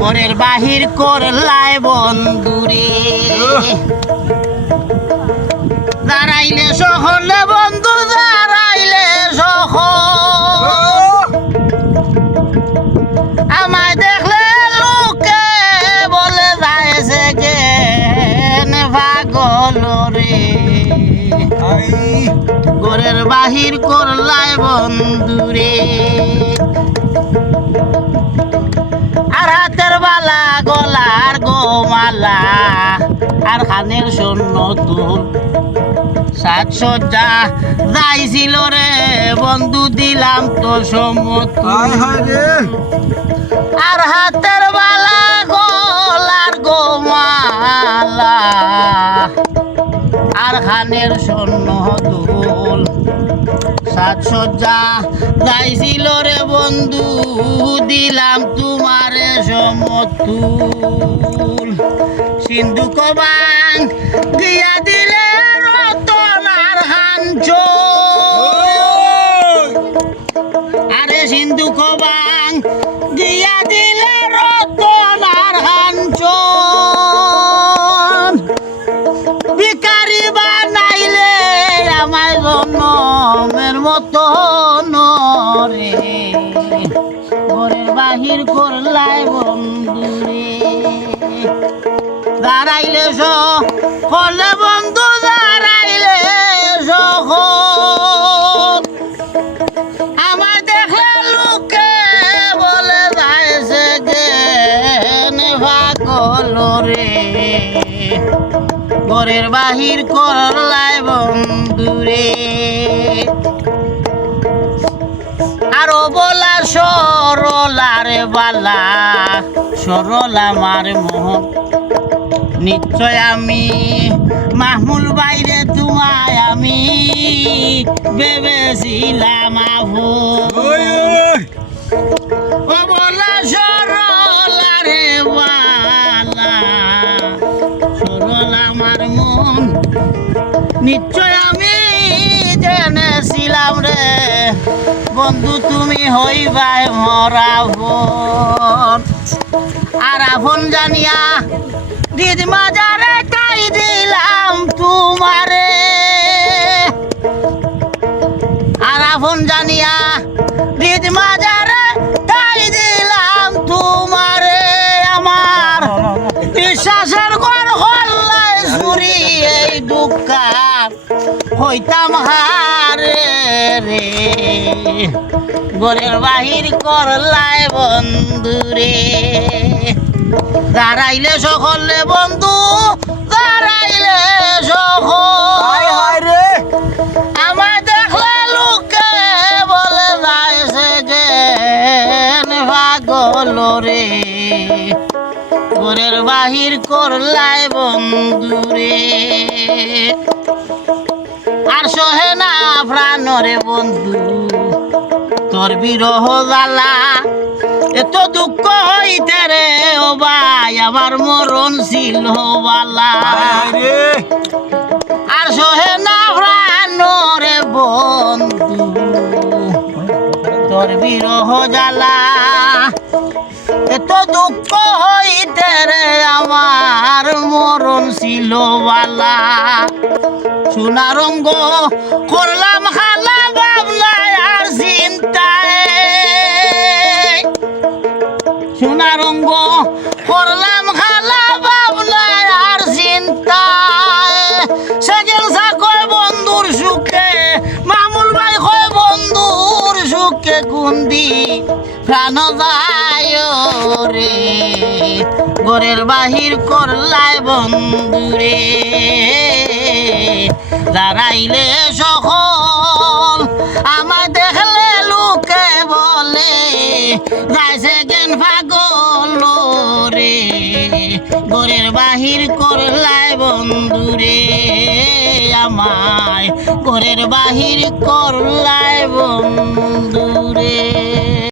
ঘরের বাহির করলাই বন্ধুরে দাঁড়াইলে সকলে বন্ধু দাঁড়াইলে আমায় দেখলে লোকে বলে যাইছে কে পাগল রে ঘরের বাহির করলাই বন্ধুরে আর হাতের বালা গলার গোমালা আর খানের স্বর্ণ তুল সাজসজ্জা যাইছিল রে বন্ধু দিলাম তো সম্মত আর হাতের বালা গলার গোমালা আর খানের স্বর্ণ দুল সাজসজ্জা যাইছিল রে বন্ধু দিলাম তোমারে সমতুল সিন্ধু কবাং দিয়া দিলে রতন আর হাঞ্চ আরে সিন্ধু কবাং দিয়া দিলে রতন আর হাঞ্চ ভিখারি বানাইলে আমায় জনমের মতো নরে ঘরের বাহির করলাই বন্ধুরে দাঁড়াইলে সকলে বন্ধু দাঁড়াইলে সকল আমার দেখলে লোকে বলে যাইছে জ্ঞান পাগল রে ঘরের বাহির করলাই বন্ধুরে আরো বলা সরলারে বালা সরল আমার মোহন নিশ্চয় আমি মাহমুল বাইরে তোমায় আমি ভেবেছিলাম আহু ও বলা সরলারে বালা সরল আমার মন নিশ্চয় আমি জেনেছিলাম রে বন্ধু তুমি হইবাই মরাবন আর আপন জানিয়া দিদ মাজারে তাই দিলাম তোমারে আর আপন জানিয়া দিদ মাজারে তাই দিলাম তোমারে আমার বিশ্বাসের ঘর হল্লাই সুরি এই দুঃখ হইতাম হারে রে ঘরের বাহির করলাই বন্ধুরে দাঁড়াইলে সকলে বন্ধু দাঁড়াইলে সকল আমায় দেখলে লোকে বলে যাইছে জ্ঞান পাগল রে ঘরের বাহির করলাই বন্ধুরে আর সহে না প্রাণরে বন্ধু তোর বিরহ জ্বালা এত দুঃখ হইতে রে ও ভাই আমার মরণ ছিল বালা আর সহে না প্রাণরে বন্ধু তোর বিরহ জ্বালা এত দুঃখ হইতে রে আমার মরণ ছিল বালা সোনা রঙ্গ করলাম খালা ভাবনায় আর চিন্তায় সোনা রঙ্গ করলাম খালা ভাবনায় আর চিন্তায় সেকেল কয় বন্ধুর সুখে মামুল ভাই কয় বন্ধুর সুখে কুন্দি প্রাণ যায় রে ঘরের বাহির করলাই বন্ধুরে দাঁড়াইলে সকল আমায় দেখলে লোকে বলে যাইছে জ্ঞান পাগল রে ঘরের বাহির করলাই বন্ধুরে আমায় ঘরের বাহির করলাই বন্ধুরে।